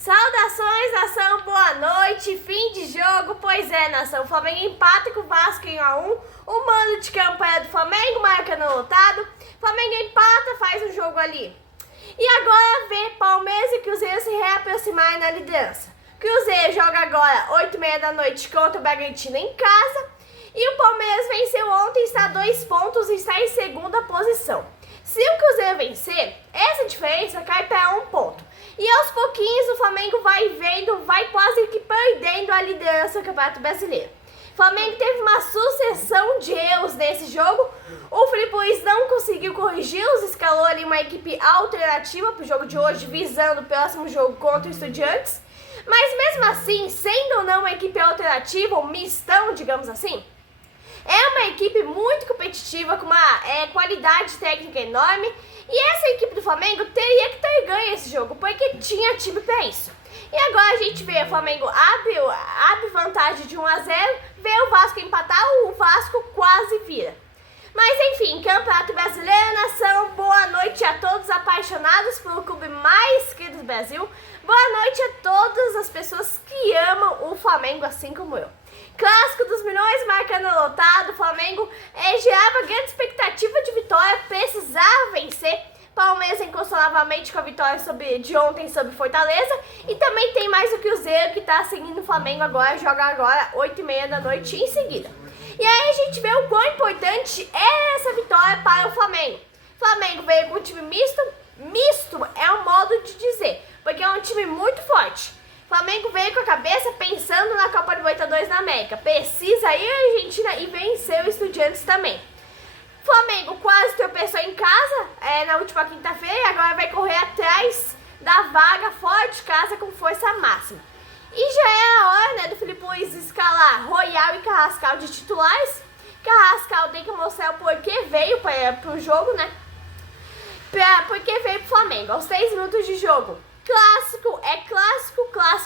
Saudações, nação, boa noite, fim de jogo, pois é, nação, o Flamengo empata com o Vasco em 1-1, o mando de campanha do Flamengo, marca no lotado, Flamengo empata, faz um jogo ali. E agora vê Palmeiras e Cruzeiro se reaproximarem na liderança. Cruzeiro joga agora 8h30 da noite contra o Bragantino em casa, e o Palmeiras venceu ontem, está a 2 pontos e está em segunda posição. Se o Cruzeiro vencer, essa diferença cai para 1 ponto. E aos pouquinhos o Flamengo vai quase que perdendo a liderança do Campeonato Brasileiro. O Flamengo teve uma sucessão de erros nesse jogo. O Filipe Luís não conseguiu corrigi-los, escalou ali uma equipe alternativa para o jogo de hoje, visando o próximo jogo contra o Estudiantes. Mas mesmo assim, sendo ou não uma equipe alternativa, um mistão, digamos assim, é uma equipe muito competitiva, com uma qualidade técnica enorme. E essa equipe do Flamengo teria que ter ganho esse jogo, porque tinha time para isso. E agora a gente vê o Flamengo abre vantagem de 1-0, vê o Vasco empatar, o Vasco quase vira. Mas enfim, Campeonato Brasileiro, nação, boa noite a todos apaixonados pelo clube mais querido do Brasil. Boa noite a todas as pessoas que amam o Flamengo, assim como eu. Clássico dos milhões, marcando lotado, o Flamengo gerava grande expectativa de vitória, precisava vencer. Palmeiras inconsolavelmente com a vitória de ontem sobre Fortaleza. E também tem mais o Cruzeiro, que está seguindo o Flamengo agora, joga agora 8h30 da noite em seguida. E aí a gente vê o quão importante é essa vitória para o Flamengo. O Flamengo veio com um time misto, misto é um modo de dizer, porque é um time muito forte. O Flamengo veio com a cabeça pensando na Copa Libertadores na América. Precisa ir à Argentina e vencer o Estudiantes também. O Flamengo quase tropeçou em casa na última quinta-feira e agora vai correr atrás da vaga fora de casa com força máxima. E já é a hora, né, do Filipe Luís escalar Royal e Carrascal de titulares. Carrascal tem que mostrar o porquê veio para o jogo, né? Porque veio pro Flamengo aos 3 minutos de jogo. Clássico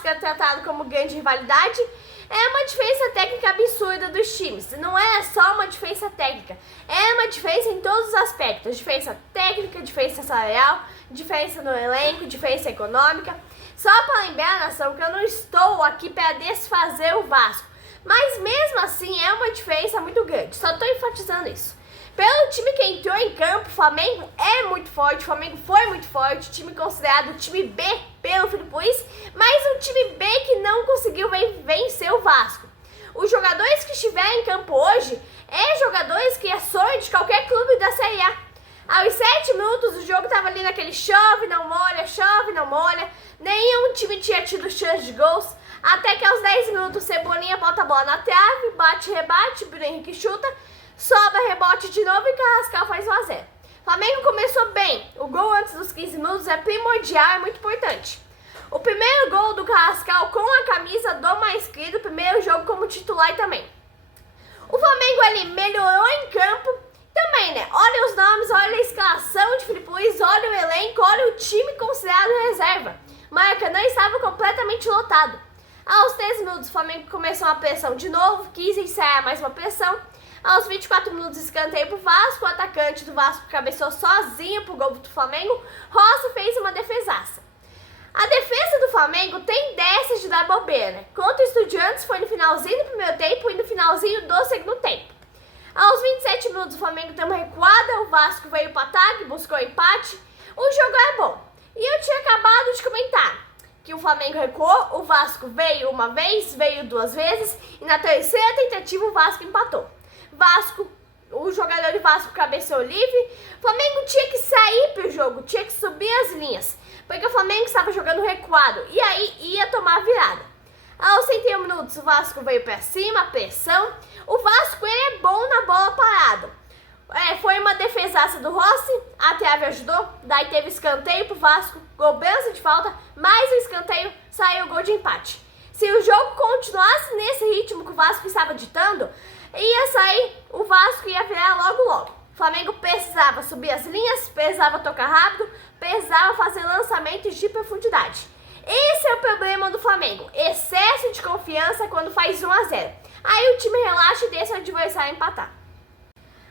é tratado como grande rivalidade. É uma diferença técnica absurda dos times. Não é só uma diferença técnica, é uma diferença em todos os aspectos. Diferença técnica, diferença salarial, diferença no elenco, diferença econômica. Só para lembrar, nação, que eu não estou aqui para desfazer o Vasco. Mas mesmo assim é uma diferença muito grande, só estou enfatizando isso. Pelo time que entrou em campo, o Flamengo é muito forte, o Flamengo foi muito forte, time considerado o time B pelo Filipe Luís, mas um time B que não conseguiu vencer o Vasco. Os jogadores que estiverem em campo hoje jogadores que é sonho de qualquer clube da Série A. Aos 7 minutos o jogo estava ali naquele chove, não molha, nenhum time tinha tido chance de gols, até que aos 10 minutos Cebolinha bota a bola na trave, bate, rebate, Bruno Henrique chuta, sobra, rebote de novo e Carrascal faz 1-0. Flamengo começou bem, o gol antes dos 15 minutos é primordial, é muito importante. O primeiro gol do Carrascal com a camisa do mais querido, primeiro jogo como titular também. O Flamengo ali melhorou em campo também, né? Olha os nomes, olha a escalação de Filipe Luís, olha o elenco, olha o time considerado reserva. Maracanã estava completamente lotado. Aos 13 minutos o Flamengo começou uma pressão de novo, quis ensaiar mais uma pressão. Aos 24 minutos, escanteio pro Vasco, o atacante do Vasco cabeceou sozinho pro gol do Flamengo, Rossi fez uma defesaça. A defesa do Flamengo tem dessas de dar bobeira, né? Contra o Estudiantes foi no finalzinho do primeiro tempo e no finalzinho do segundo tempo. Aos 27 minutos, o Flamengo deu uma recuada, o Vasco veio pro ataque, buscou empate, o jogo é bom. E eu tinha acabado de comentar que o Flamengo recuou, o Vasco veio uma vez, veio 2 vezes, e na terceira tentativa o Vasco empatou. O jogador de Vasco cabeceou livre, o Flamengo tinha que sair pro jogo, tinha que subir as linhas, porque o Flamengo estava jogando recuado, e aí ia tomar a virada. Aos 61 minutos o Vasco veio para cima, pressão, o Vasco ele é bom na bola parada. Foi uma defesaça do Rossi, a trave ajudou, daí teve escanteio pro Vasco, cobrança de falta, mais um escanteio, saiu o gol de empate. Se o jogo continuasse nesse ritmo que o Vasco estava ditando, ia sair, o Vasco ia virar logo. O Flamengo precisava subir as linhas, precisava tocar rápido, precisava fazer lançamentos de profundidade. Esse é o problema do Flamengo, excesso de confiança quando faz 1-0. Aí o time relaxa e deixa o adversário empatar.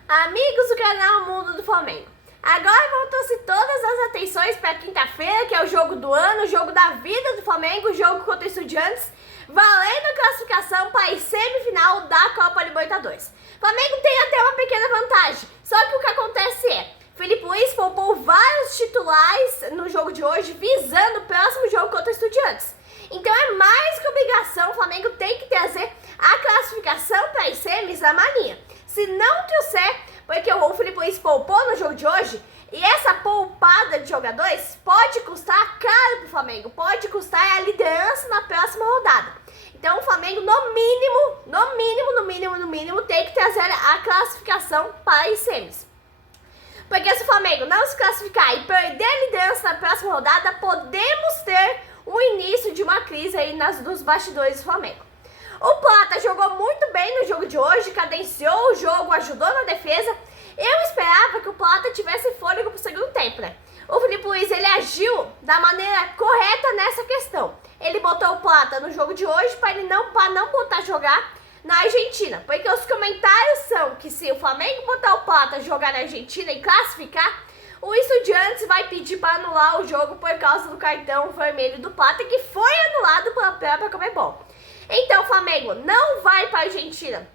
Amigos do canal Mundo do Flamengo, Agora voltou-se todas as atenções para quinta-feira, que é o jogo do ano, o jogo da vida do Flamengo, o jogo contra o Estudiantes, valendo a classificação para a semifinal da Copa Libertadores. O Flamengo tem até uma pequena vantagem, só que o que acontece é, Filipe Luís poupou vários titulares no jogo de hoje, visando o próximo jogo contra o Estudiantes. Então é mais que obrigação, o Flamengo tem que trazer a classificação para as semis na maninha. Se não trouxer, porque o Filipe Luís poupou no jogo de hoje, e essa poupada de jogadores pode custar caro para o Flamengo, pode custar a liderança na próxima rodada. Então o Flamengo, no mínimo, tem que trazer a classificação para as semis. Porque se o Flamengo não se classificar e perder a liderança na próxima rodada, podemos ter o início de uma crise aí nos bastidores do Flamengo. O Plata jogou muito bem no jogo de hoje, cadenciou o jogo, ajudou na defesa. Eu esperava que o Plata tivesse fôlego pro segundo tempo, né? O Filipe Luís, ele agiu da maneira correta nessa questão. Ele botou o Plata no jogo de hoje para não botar jogar na Argentina. Porque os comentários são que se o Flamengo botar o Plata jogar na Argentina e classificar, o Estudiantes vai pedir para anular o jogo por causa do cartão vermelho do Plata, que foi anulado pela própria Conmebol. Então o Flamengo não vai para a Argentina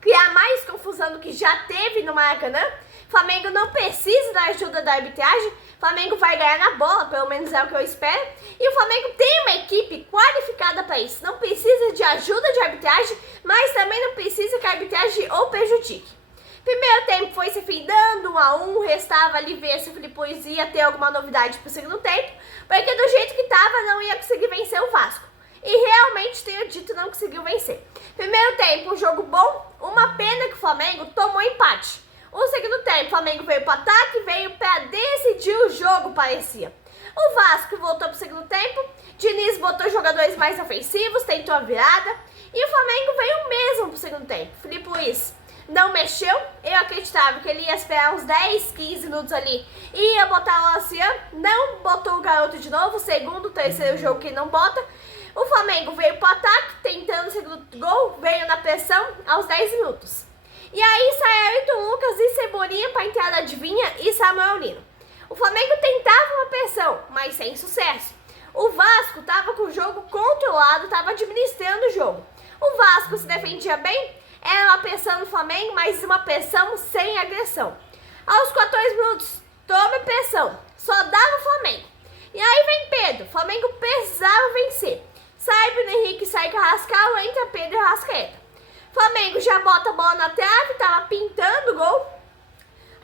criar mais confusão do que já teve no Maracanã. O Flamengo não precisa da ajuda da arbitragem. O Flamengo vai ganhar na bola, pelo menos é o que eu espero. E o Flamengo tem uma equipe qualificada para isso. Não precisa de ajuda de arbitragem, mas também não precisa que a arbitragem o prejudique. Primeiro tempo foi se findando 1-1, restava ali ver se o Filipe Luís ia ter alguma novidade pro segundo tempo, porque do jeito que tava não ia conseguir vencer o Vasco. E realmente, tenho dito, não conseguiu vencer. Primeiro tempo, um jogo bom, uma pena que o Flamengo tomou empate. O segundo tempo, o Flamengo veio para ataque, veio para decidir o jogo, parecia. O Vasco voltou pro segundo tempo, Diniz botou jogadores mais ofensivos, tentou a virada, e o Flamengo veio mesmo pro segundo tempo. Filipe Luís não mexeu, eu acreditava que ele ia esperar uns 10, 15 minutos ali e ia botar o Luciano, não botou o garoto de novo, segundo, terceiro jogo que não bota. O Flamengo veio para o ataque, tentando o segundo gol, veio na pressão aos 10 minutos. E aí saiu Ayrton Lucas e Cebolinha para a entrada de Vinha e Samuel Nino. O Flamengo tentava uma pressão, mas sem sucesso. O Vasco estava com o jogo controlado, estava administrando o jogo. O Vasco se defendia bem, era uma pressão do Flamengo, mas uma pressão sem agressão. Aos 14 minutos, toma pressão, só dava o Flamengo. E aí vem Pedro, o Flamengo precisava vencer. Sai Bruno Henrique, sai Carrascal, entra Pedro e Arrascaeta. Flamengo já bota a bola na trave, tava pintando o gol.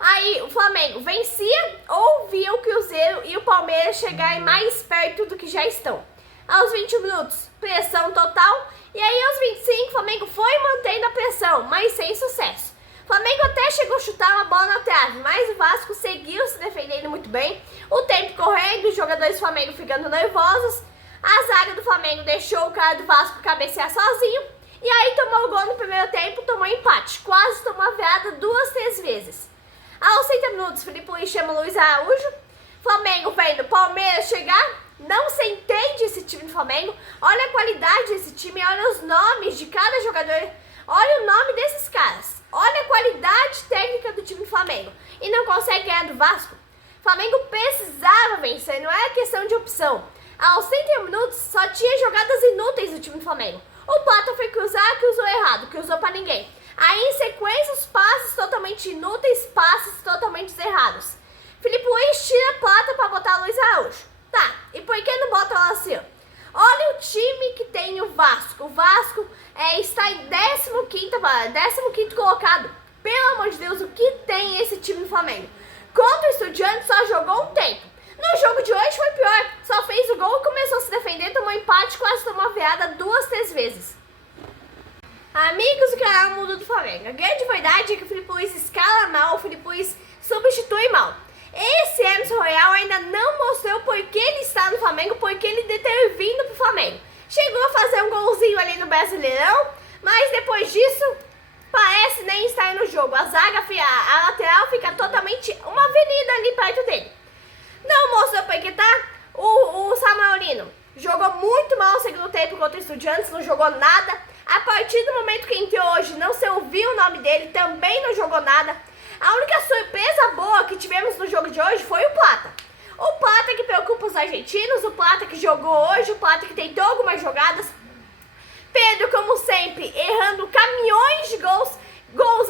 Aí o Flamengo vencia ou via o Cruzeiro e o Palmeiras chegarem mais perto do que já estão. Aos 20 minutos, pressão total. E aí aos 25, o Flamengo foi mantendo a pressão, mas sem sucesso. O Flamengo até chegou a chutar uma bola na trave, mas o Vasco seguiu se defendendo muito bem. O tempo correndo, os jogadores do Flamengo ficando nervosos. A zaga do Flamengo deixou o cara do Vasco cabecear sozinho. E aí tomou o gol no primeiro tempo, tomou empate. Quase tomou a virada 2, 3 vezes. Aos 30 minutos, Filipe Luís chama o Luiz Araújo. Flamengo vendo o Palmeiras chegar. Não se entende esse time do Flamengo. Olha a qualidade desse time, olha os nomes de cada jogador. Olha o nome desses caras. Olha a qualidade técnica do time do Flamengo. E não consegue ganhar do Vasco. O Flamengo precisava vencer, não é questão de opção. Aos 31 minutos, só tinha jogadas inúteis do time do Flamengo. O Plata foi cruzar, cruzou errado, cruzou pra ninguém. Aí, em sequência, os passes totalmente inúteis, passes totalmente errados. Filipe Luís tira Plata pra botar Luiz Araújo. Tá, e por que não bota o Luciano? Olha o time que tem o Vasco. O Vasco está em 15º colocado. Pelo amor de Deus, o que tem esse time do Flamengo? Contra o Estudiantes só jogou um tempo. No jogo de hoje foi pior. Só fez o gol, começou a se defender, tomou empate, quase tomou a virada 2, 3 vezes. Amigos do canal Mundo do Flamengo, a grande verdade é que o Filipe Luís escala mal, o Filipe Luís substitui mal. Esse Emerson Royal ainda não mostrou por que ele está no Flamengo, porque ele ter vindo pro Flamengo. Chegou a fazer um golzinho ali no Brasileirão, mas depois disso parece nem estar no jogo. A zaga, a lateral fica totalmente uma avenida ali perto dele. Não mostrou porque tá. O Samuel Nino jogou muito mal o segundo tempo contra o Estudiantes, não jogou nada. A partir do momento que entrou hoje, não se ouviu o nome dele, também não jogou nada. A única surpresa boa que tivemos no jogo de hoje foi o Plata. O Plata que preocupa os argentinos, o Plata que jogou hoje, o Plata que tentou algumas jogadas. Pedro, como sempre, errando caminhões de gols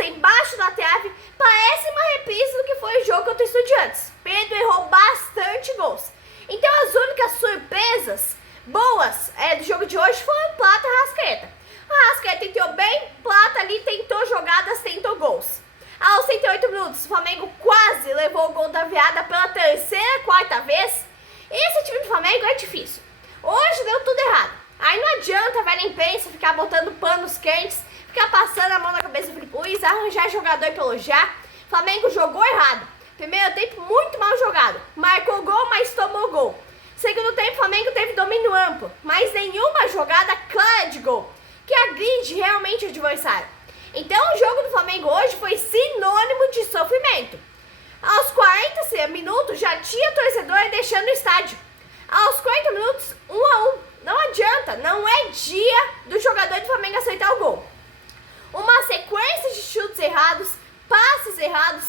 embaixo da trave. Parece uma reprise do que foi o jogo contra o Estudiantes. Pedro errou bastante gols. Então as únicas surpresas boas do jogo de hoje foram Plata e Arrascaeta. O Arrascaeta tentou bem, Plata ali tentou jogadas, tentou gols. Aos 108 minutos, o Flamengo quase levou o gol da virada pela terceira, quarta vez. Esse time do Flamengo é difícil. Hoje deu tudo errado. Aí não adianta a velha imprensa ficar botando panos quentes, ficar passando a mão na cabeça do Felipe Luiz, arranjar jogador pra elogiar. O Flamengo jogou errado. Primeiro tempo muito mal jogado. Marcou gol, mas tomou gol. Segundo tempo, o Flamengo teve domínio amplo, mas nenhuma jogada clara de gol, que agride realmente o adversário. Então o jogo do Flamengo hoje foi sinônimo de sofrimento. Aos 40 minutos já tinha torcedor deixando o estádio. Aos 40 minutos, 1-1. Não adianta, não é dia do jogador do Flamengo aceitar o gol. Uma sequência de chutes errados,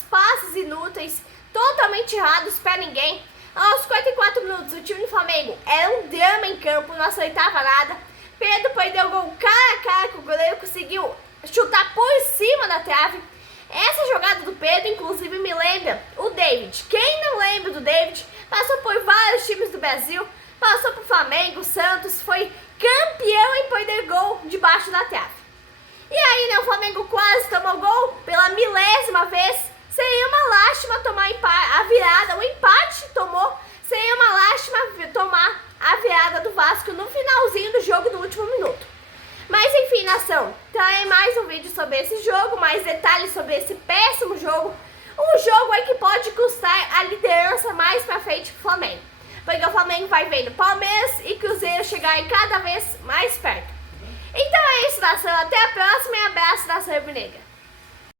passes inúteis, totalmente errados para ninguém. Aos 44 minutos, o time do Flamengo era um drama em campo, não aceitava nada. Pedro perdeu o gol cara a cara, que o goleiro conseguiu chutar por cima da trave. Essa jogada do Pedro, inclusive, me lembra o David. Quem não lembra do David? Passou por vários times do Brasil, passou por Flamengo, Santos, foi campeão em perder gol debaixo da trave. E aí, né, o Flamengo quase tomou gol pela milésima vez. Seria uma lástima tomar a virada, o empate tomou. Seria uma lástima tomar a virada do Vasco no finalzinho do jogo, no último minuto. Mas enfim, nação, trarei mais um vídeo sobre esse jogo, mais detalhes sobre esse péssimo jogo. Um jogo aí que pode custar a liderança mais pra frente pro Flamengo. Porque o Flamengo vai vendo Palmeiras e Cruzeiro chegarem cada vez mais perto. Então é isso, nação. Até a próxima e abraço, nação rubro-negra.